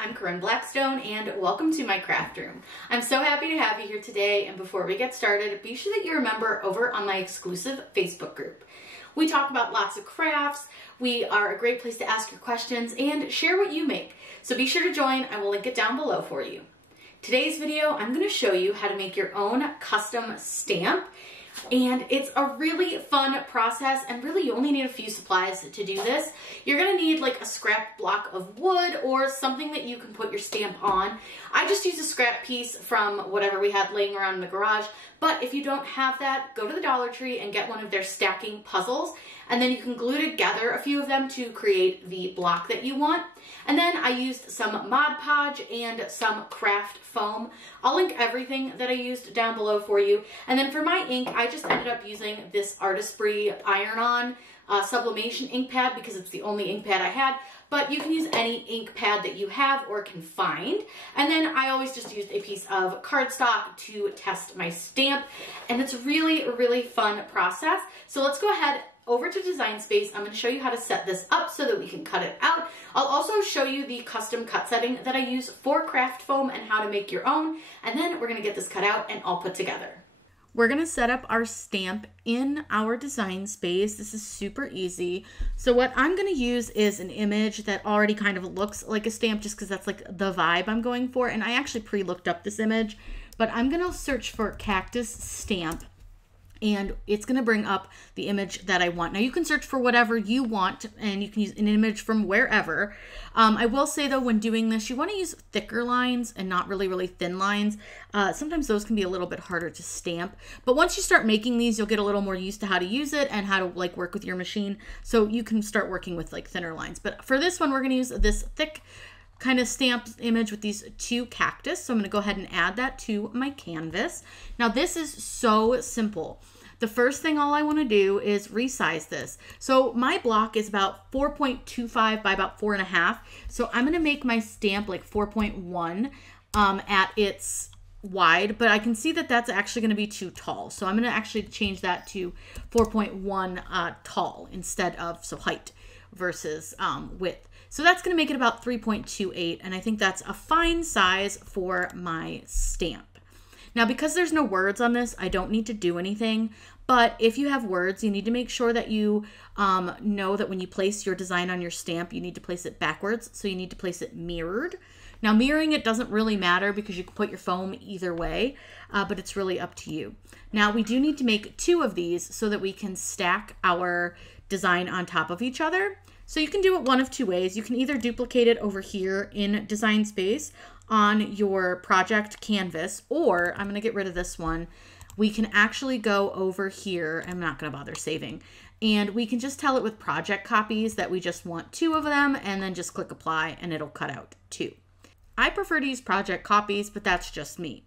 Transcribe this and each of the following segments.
I'm Corinne Blackstone and welcome to my craft room. I'm so happy to have you here today, and before we get started, be sure that you're a member over on my exclusive Facebook group. We talk about lots of crafts, we are a great place to ask your questions and share what you make. So be sure to join, I will link it down below for you. Today's video, I'm going to show you how to make your own custom stamp. And it's a really fun process, and really you only need a few supplies to do this. You're gonna need like a scrap block of wood or something that you can put your stamp on. I just used a scrap piece from whatever we had laying around in the garage, but if you don't have that, go to the Dollar Tree and get one of their stacking puzzles, and then you can glue together a few of them to create the block that you want. And then I used some Mod Podge and some craft foam. I'll link everything that I used down below for you. And then for my ink, I just ended up using this Artistry iron-on sublimation ink pad because it's the only ink pad I had. But you can use any ink pad that you have or can find. And then I always just used a piece of cardstock to test my stamp. And it's really, really fun process. So let's go ahead over to Design Space. I'm going to show you how to set this up so that we can cut it out. I'll also show you the custom cut setting that I use for craft foam and how to make your own. And then we're going to get this cut out and all put together. We're going to set up our stamp in our Design Space. This is super easy. So what I'm going to use is an image that already kind of looks like a stamp just because that's like the vibe I'm going for. And I actually pre-looked up this image, but I'm going to search for cactus stamp, and it's going to bring up the image that I want. Now you can search for whatever you want, and you can use an image from wherever. I will say though, when doing this, you want to use thicker lines and not really, really thin lines. Sometimes those can be a little bit harder to stamp, but once you start making these, you'll get a little more used to how to use it and how to like work with your machine. So you can start working with like thinner lines. But for this one, we're going to use this thick kind of stamped image with these two cactus. So I'm going to go ahead and add that to my canvas. Now this is so simple. The first thing all I want to do is resize this. So my block is about 4.25 by about 4.5. So I'm going to make my stamp like 4.1 at its wide, but I can see that that's actually going to be too tall. So I'm going to actually change that to 4.1 tall instead of, so height versus width. So that's going to make it about 3.28, and I think that's a fine size for my stamp. Now, because there's no words on this, I don't need to do anything, but if you have words, you need to make sure that you know that when you place your design on your stamp, you need to place it backwards, so you need to place it mirrored. Now, mirroring it doesn't really matter because you can put your foam either way, but it's really up to you. Now, we do need to make 2 of these so that we can stack our design on top of each other. So you can do it one of 2 ways. You can either duplicate it over here in Design Space on your project canvas, or I'm going to get rid of this one. We can actually go over here. I'm not going to bother saving. And we can just tell it with project copies that we just want 2 of them, and then just click apply and it'll cut out 2. I prefer to use project copies, but that's just me.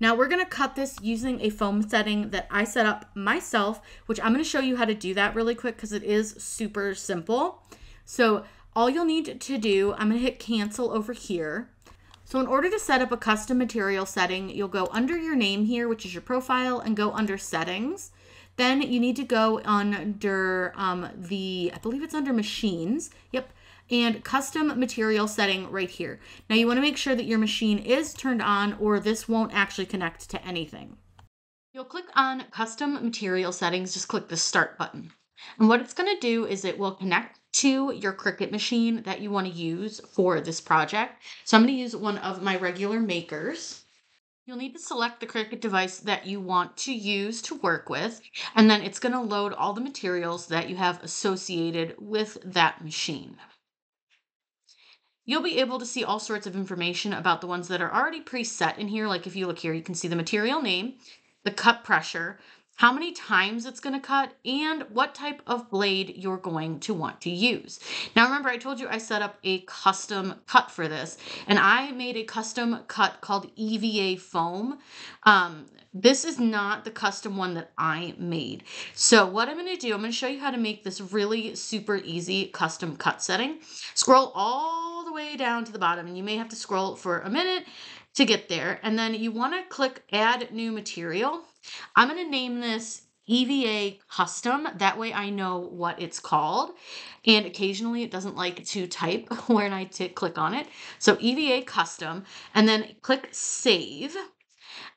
Now we're going to cut this using a foam setting that I set up myself, which I'm going to show you how to do that really quick because it is super simple. So all you'll need to do, I'm going to hit cancel over here. So in order to set up a custom material setting, you'll go under your name here, which is your profile, and go under settings. Then you need to go under I believe it's under machines. Yep. And custom material setting right here. Now you want to make sure that your machine is turned on or this won't actually connect to anything. You'll click on custom material settings, just click the start button. And what it's going to do is it will connect to your Cricut machine that you want to use for this project. So I'm going to use one of my regular makers. You'll need to select the Cricut device that you want to use to work with, and then it's going to load all the materials that you have associated with that machine. You'll be able to see all sorts of information about the ones that are already preset in here. Like if you look here, you can see the material name, the cut pressure, how many times it's going to cut, and what type of blade you're going to want to use. Now remember, I told you I set up a custom cut for this, and I made a custom cut called EVA foam. This is not the custom one that I made. So what I'm going to do, I'm going to show you how to make this really super easy custom cut setting. Scroll all the way down to the bottom, and you may have to scroll for a minute to get there. And then you want to click add new material. I'm going to name this EVA Custom. That way I know what it's called. And occasionally it doesn't like to type when I click on it. So EVA Custom, and then click Save.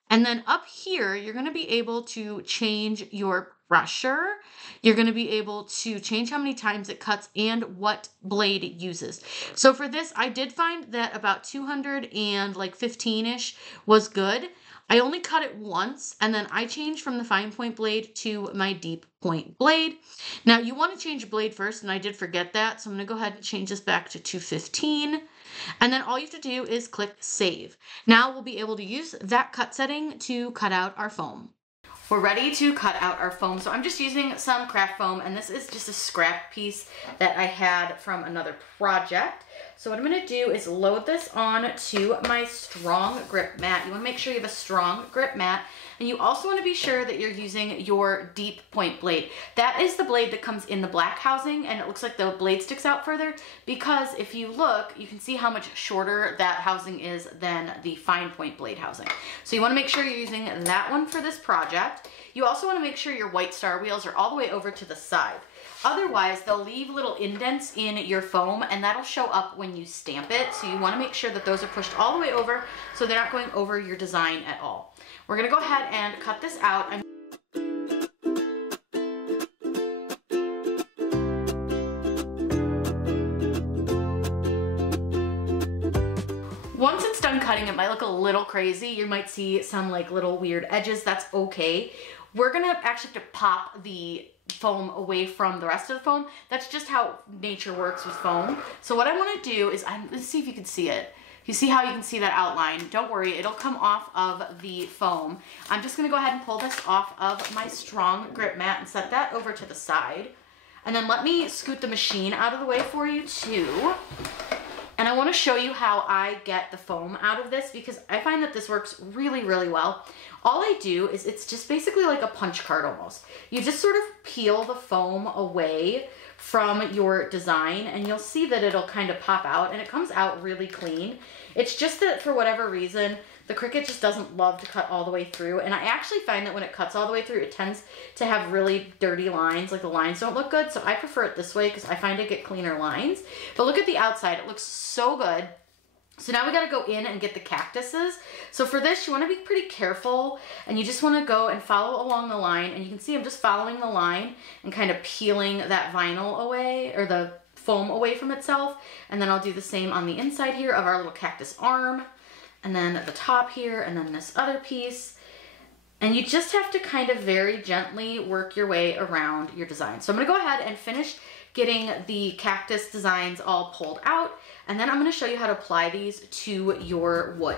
And then up here, you're going to be able to change your pressure. You're going to be able to change how many times it cuts and what blade it uses. So for this, I did find that about 215-ish was good. I only cut it once, and then I changed from the fine point blade to my deep point blade. Now you want to change blade first, and I did forget that. So I'm going to go ahead and change this back to 215. And then all you have to do is click Save. Now we'll be able to use that cut setting to cut out our foam. We're ready to cut out our foam. So I'm just using some craft foam, and this is just a scrap piece that I had from another project. So what I'm going to do is load this on to my strong grip mat. You want to make sure you have a strong grip mat, and you also want to be sure that you're using your deep point blade. That is the blade that comes in the black housing, and it looks like the blade sticks out further because if you look, you can see how much shorter that housing is than the fine point blade housing. So you want to make sure you're using that one for this project. You also want to make sure your white star wheels are all the way over to the side. Otherwise, they'll leave little indents in your foam, and that'll show up when you stamp it. So you want to make sure that those are pushed all the way over so they're not going over your design at all. We're going to go ahead and cut this out. Once it's done cutting, it might look a little crazy. You might see some like little weird edges. That's okay. We're going to actually have to pop the foam away from the rest of the foam. That's just how nature works with foam. So what I want to do is, let's see if you can see it. You see how you can see that outline? Don't worry, it'll come off of the foam. I'm just going to go ahead and pull this off of my strong grip mat and set that over to the side. And then let me scoot the machine out of the way for you too. And I want to show you how I get the foam out of this because I find that this works really, really well. All I do is it's just basically like a punch card almost. You just sort of peel the foam away from your design and you'll see that it'll kind of pop out and it comes out really clean. It's just that for whatever reason, the Cricut just doesn't love to cut all the way through. And I actually find that when it cuts all the way through, it tends to have really dirty lines. Like the lines don't look good. So I prefer it this way because I find I get cleaner lines. But look at the outside. It looks so good. So now we got to go in and get the cactuses. So for this, you want to be pretty careful and you just want to go and follow along the line. And you can see I'm just following the line and kind of peeling that vinyl away or the foam away from itself. And then I'll do the same on the inside here of our little cactus arm. And then at the top here, and then this other piece. And you just have to kind of very gently work your way around your design. So I'm gonna go ahead and finish getting the cactus designs all pulled out, and then I'm gonna show you how to apply these to your wood.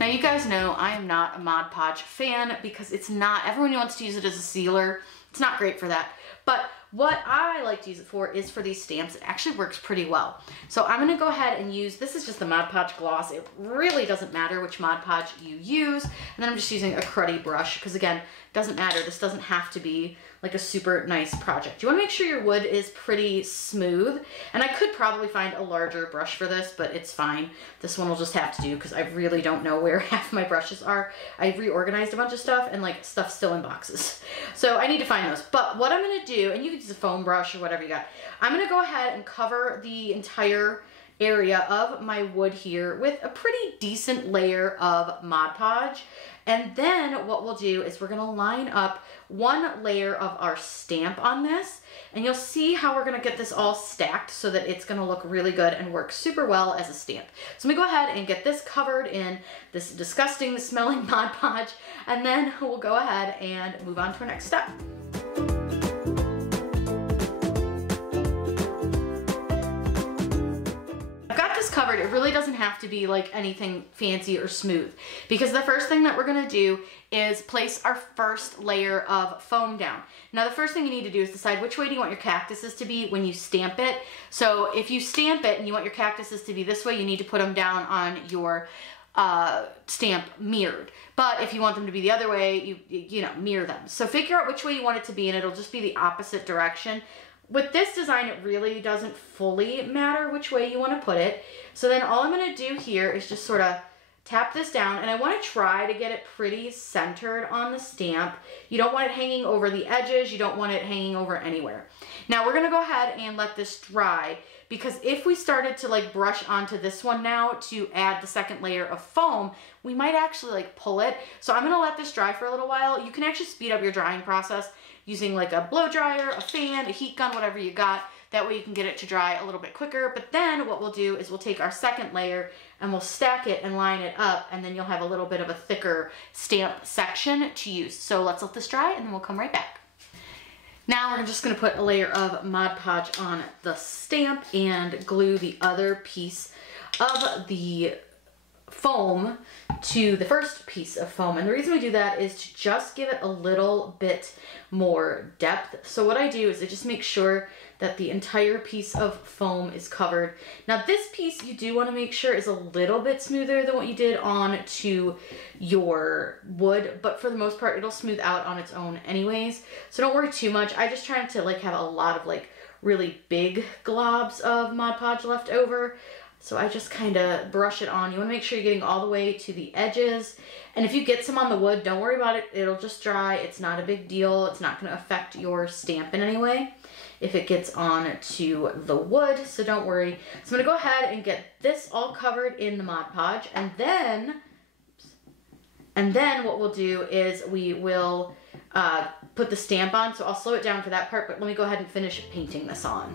Now you guys know I am not a Mod Podge fan because it's not, everyone wants to use it as a sealer. It's not great for that. But what I like to use it for is for these stamps. It actually works pretty well. So I'm gonna go ahead and use, this is just the Mod Podge gloss. It really doesn't matter which Mod Podge you use. And then I'm just using a cruddy brush because again, doesn't matter. This doesn't have to be like a super nice project. You wanna make sure your wood is pretty smooth. And I could probably find a larger brush for this, but it's fine. This one will just have to do because I really don't know where half my brushes are. I reorganized a bunch of stuff and like stuff's still in boxes. So I need to find those. But what I'm gonna do, and you can use a foam brush or whatever you got, I'm gonna go ahead and cover the entire area of my wood here with a pretty decent layer of Mod Podge. And then what we'll do is we're gonna line up one layer of our stamp on this, and you'll see how we're gonna get this all stacked so that it's gonna look really good and work super well as a stamp. So let me go ahead and get this covered in this disgusting smelling Mod Podge, and then we'll go ahead and move on to our next step. Covered. It really doesn't have to be like anything fancy or smooth because the first thing that we're going to do is place our first layer of foam down. Now the first thing you need to do is decide which way do you want your cactuses to be when you stamp it. So if you stamp it and you want your cactuses to be this way, you need to put them down on your stamp mirrored. But if you want them to be the other way, you know, mirror them. So figure out which way you want it to be, and it'll just be the opposite direction. With this design, it really doesn't fully matter which way you want to put it. So then all I'm going to do here is just sort of tap this down, and I want to try to get it pretty centered on the stamp. You don't want it hanging over the edges. You don't want it hanging over anywhere. Now we're going to go ahead and let this dry, because if we started to like brush onto this one now to add the second layer of foam, we might actually like pull it. So I'm going to let this dry for a little while. You can actually speed up your drying process using like a blow dryer, a fan, a heat gun, whatever you got. That way you can get it to dry a little bit quicker. But then what we'll do is we'll take our second layer and we'll stack it and line it up, and then you'll have a little bit of a thicker stamp section to use. So let's let this dry and then we'll come right back. Now we're just going to put a layer of Mod Podge on the stamp and glue the other piece of the foam to the first piece of foam. And the reason we do that is to just give it a little bit more depth. So what I do is I just make sure that the entire piece of foam is covered. Now this piece you do want to make sure is a little bit smoother than what you did on to your wood, but for the most part it'll smooth out on its own anyways. So don't worry too much. I just try to like have a lot of like really big globs of Mod Podge left over. So I just kind of brush it on. You want to make sure you're getting all the way to the edges. And if you get some on the wood, don't worry about it. It'll just dry. It's not a big deal. It's not going to affect your stamp in any way if it gets on to the wood. So don't worry. So I'm going to go ahead and get this all covered in the Mod Podge. And then what we'll do is we will put the stamp on. So I'll slow it down for that part, but let me go ahead and finish painting this on.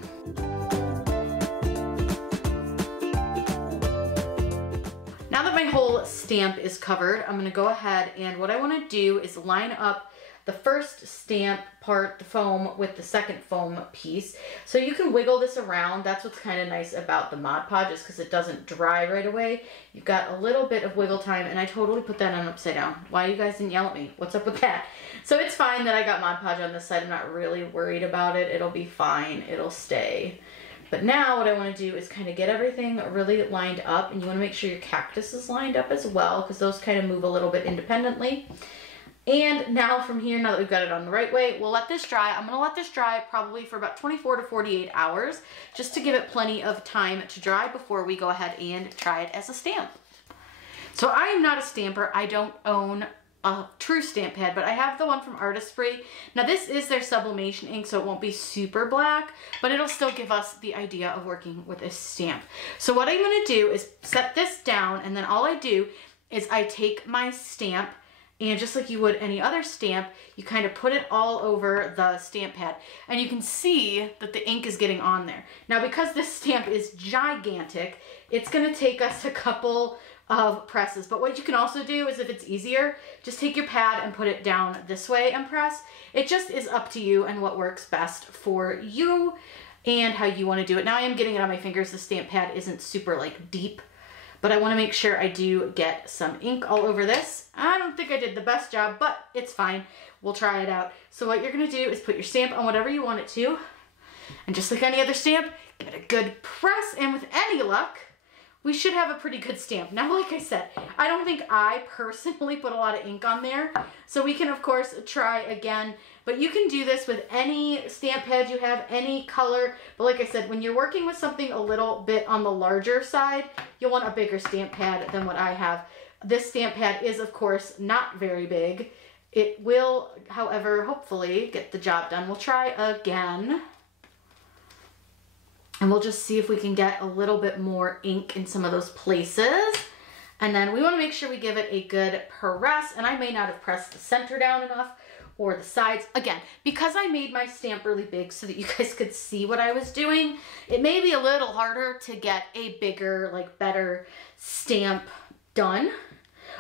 Now that my whole stamp is covered, I'm gonna go ahead and what I wanna do is line up the first stamp part, the foam, with the second foam piece. So you can wiggle this around. That's what's kind of nice about the Mod Podge, is because it doesn't dry right away. You've got a little bit of wiggle time, and I totally put that on upside down. Why you guys didn't yell at me? What's up with that? So it's fine that I got Mod Podge on this side. I'm not really worried about it. It'll be fine. It'll stay. But now what I want to do is kind of get everything really lined up, and you want to make sure your cactus is lined up as well, because those kind of move a little bit independently. And now from here, now that we've got it on the right way, we'll let this dry. I'm going to let this dry probably for about 24 to 48 hours, just to give it plenty of time to dry before we go ahead and try it as a stamp. So I am not a stamper. I don't own a true stamp pad, but I have the one from Artistry. Now this is their sublimation ink, so it won't be super black, but it'll still give us the idea of working with a stamp. So what I'm going to do is set this down, and then all I do is I take my stamp, and just like you would any other stamp, you kind of put it all over the stamp pad, and you can see that the ink is getting on there. Now because this stamp is gigantic, it's going to take us a couple of presses, but what you can also do is, if it's easier, just take your pad and put it down this way and press. It just is up to you and what works best for you and how you want to do it. Now I am getting it on my fingers. The stamp pad isn't super like deep, but I want to make sure I do get some ink all over this. I don't think I did the best job, but it's fine. We'll try it out. So what you're going to do is put your stamp on whatever you want it to, and just like any other stamp, give it a good press, and with any luck, we should have a pretty good stamp. Now, like I said, I don't think I personally put a lot of ink on there, so we can of course try again, but you can do this with any stamp pad you have, any color. But like I said, when you're working with something a little bit on the larger side, you'll want a bigger stamp pad than what I have. This stamp pad is of course not very big. It will, however, hopefully get the job done. We'll try again. And we'll just see if we can get a little bit more ink in some of those places. And then we want to make sure we give it a good press. And I may not have pressed the center down enough, or the sides. Again, because I made my stamp really big so that you guys could see what I was doing, it may be a little harder to get a bigger, like better stamp done.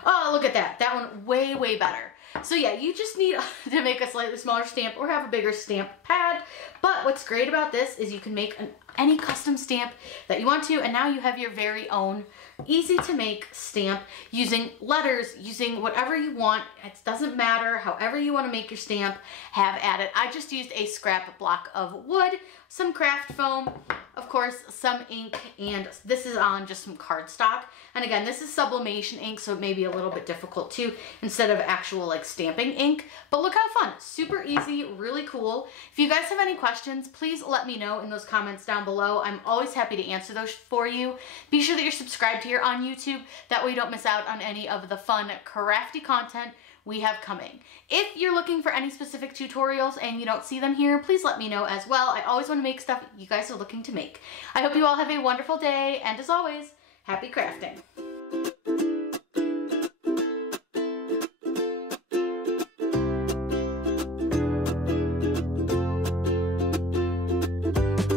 Oh, look at that. That one way, way better. So yeah, you just need to make a slightly smaller stamp or have a bigger stamp pad. But what's great about this is you can make any custom stamp that you want to, and now you have your very own easy to make stamp using letters, using whatever you want. It doesn't matter, however you want to make your stamp, have at it. I just used a scrap block of wood, some craft foam, of course some ink, and this is on just some cardstock. And again, this is sublimation ink, so it may be a little bit difficult too, instead of actual like stamping ink. But look how fun, super easy, really cool. If you guys have any questions, please let me know in those comments down below. I'm always happy to answer those for you. Be sure that you're subscribed here on YouTube, that way you don't miss out on any of the fun crafty content we have coming. If you're looking for any specific tutorials and you don't see them here, please let me know as well. I always want to make stuff you guys are looking to make. I hope you all have a wonderful day, and as always, happy crafting.